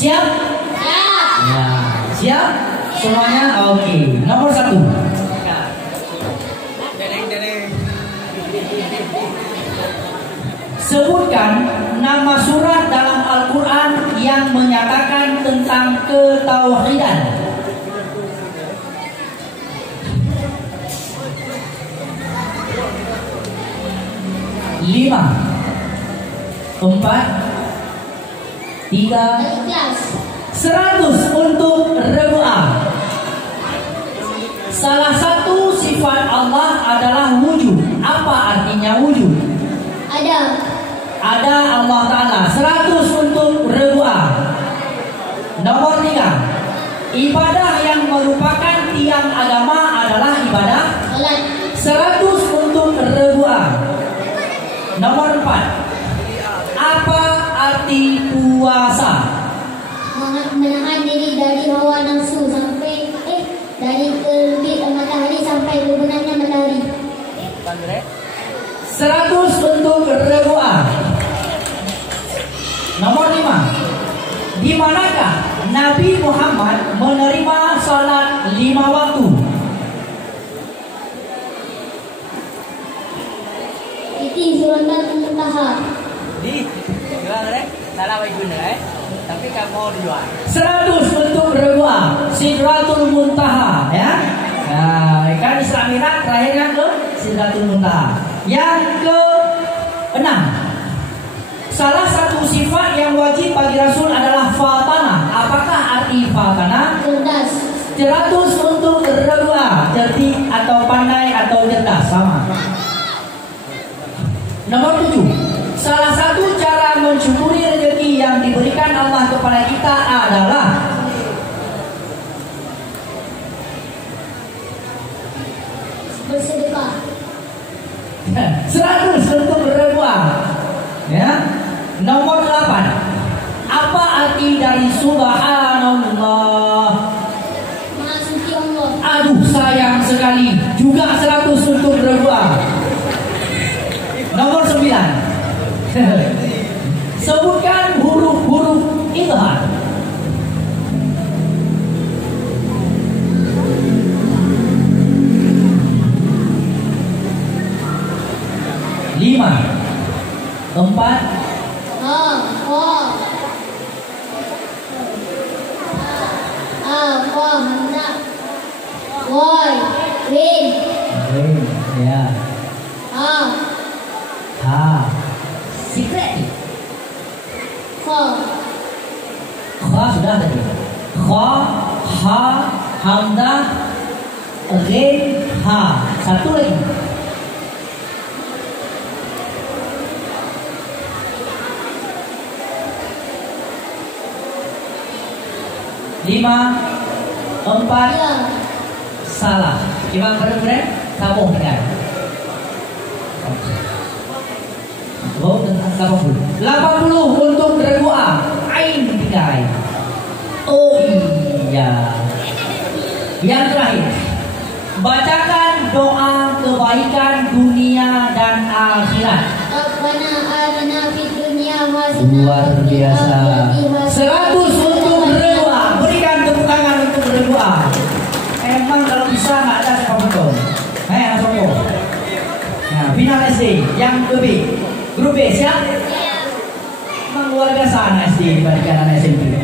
Siap? Ya, siap? Semuanya oke. Nomor 1. Sebutkan nama surat dalam Al-Quran yang menyatakan tentang ketauhidan. 5, 4, 3, 100 untuk Rebu'ah. Salah satu sifat Allah adalah wujud. Apa artinya wujud? Ada Allah Ta'ala. 100 untuk Rebu'ah. Nomor 3, ibadah yang merupakan tiang agama adalah ibadah 100 untuk Rebu'ah. Nomor 4, apa arti puasa? Menahan diri dari hawa nafsu sampai dari terbit matahari sampai berbenamnya matahari. 100 untuk Rebu'ah. Nomor 5, di manakah Nabi Muhammad menerima salat 5 waktu? Itu Suratul Muntaha. Di gimana salah guna tapi kamu dijual 100 untuk Rebu'ah, Sidratul Muntaha ya. Nah, kan Islamirat terakhirnya ke Sidratul Muntaha. Yang ke-6, salah satu sifat yang wajib bagi Rasul adalah fatana. Apakah arti fatana? Cerdas. 100 untuk Rebu'ah, cerdik atau pandai atau cerdas sama. Nomor 7, salah satu cara mensyukuri rezeki yang diberikan Allah kepada kita adalah Bersedekah. 100 untuk Rebu'ah ya. Nomor 8, apa arti dari subhanallah? Maha suci Allah. Aduh sayang sekali, juga 100 untuk Rebu'ah. Nomor 9, sebutkan huruf-huruf idhar. 5, 4, hamzah, woi, rin, ya. Ha, secret. kha, Kha sudah tadi. Kha, ha, hamzah, ghin, ha. Satu lagi. 5, 4, ya, salah. Coba benar-benar sambung dengan. Oh, 80 untuk Rebu'ah. Ain 3. Oh iya. Yang terakhir, bacakan doa kebaikan dunia dan akhirat. Rabbana atina fid dunya hasanah. Luar biasa. 100 untuk Rebu'ah. Berikan tepuk tangan untuk Rebu'ah. Emang kalau bisa nggak ada siapa betul. Langsung go. Nah, final SD yang B. Grup B siap? Emang luar biasa anak SD dibandingkan anak SMP.